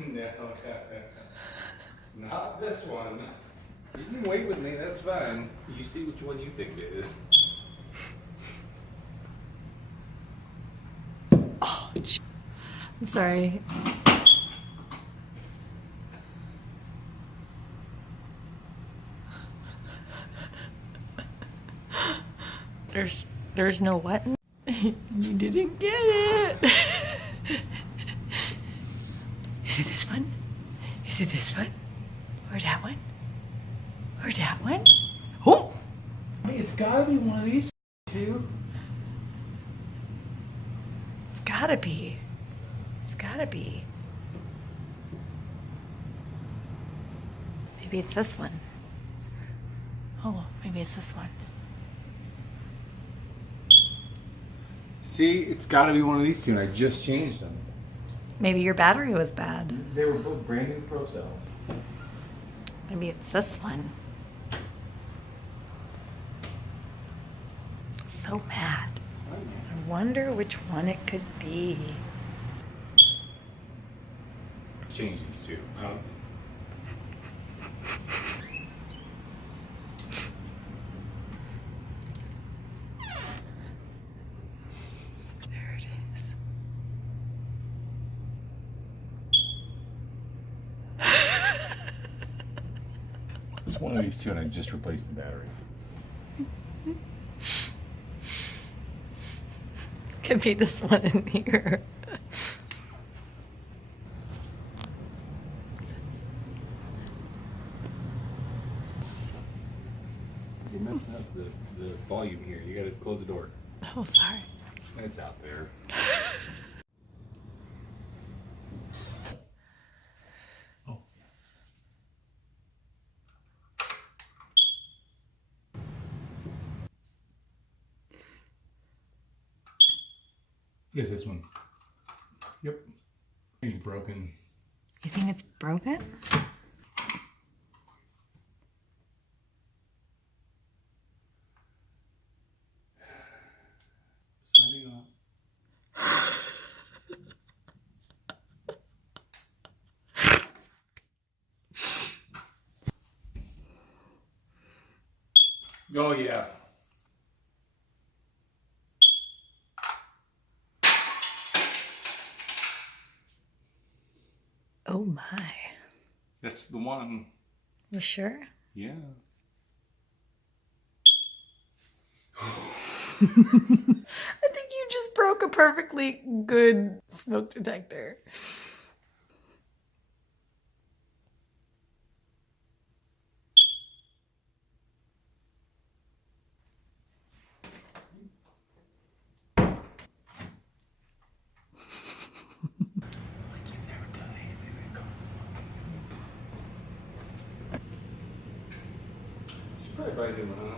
No, it's not this one. You can wait with me, that's fine. You see which one you think it is. Oh, I'm sorry. There's no what? You didn't get it. Is it this one? Is it this one? Or that one? Or that one? Oh! Hey, it's gotta be one of these two. It's gotta be. It's gotta be. Maybe it's this one. Oh, maybe it's this one. See, it's gotta be one of these two, and I just changed them. Maybe your battery was bad. They were both brand new Pro cells. Maybe it's this one. So mad. I wonder which one it could be. Change these two. There it is. It's one of these two, and I just replaced the battery. Could be this one in here. You're messing up the volume here. You gotta close the door. Oh, sorry. It's out there. Oh. Yes, this one. Yep. It's broken. You think it's broken? Signing off. Oh, yeah. Oh my. That's the one. You sure? Yeah. I think you just broke a perfectly good smoke detector. Like you've never done anything that costs money. Should probably buy a new one, huh?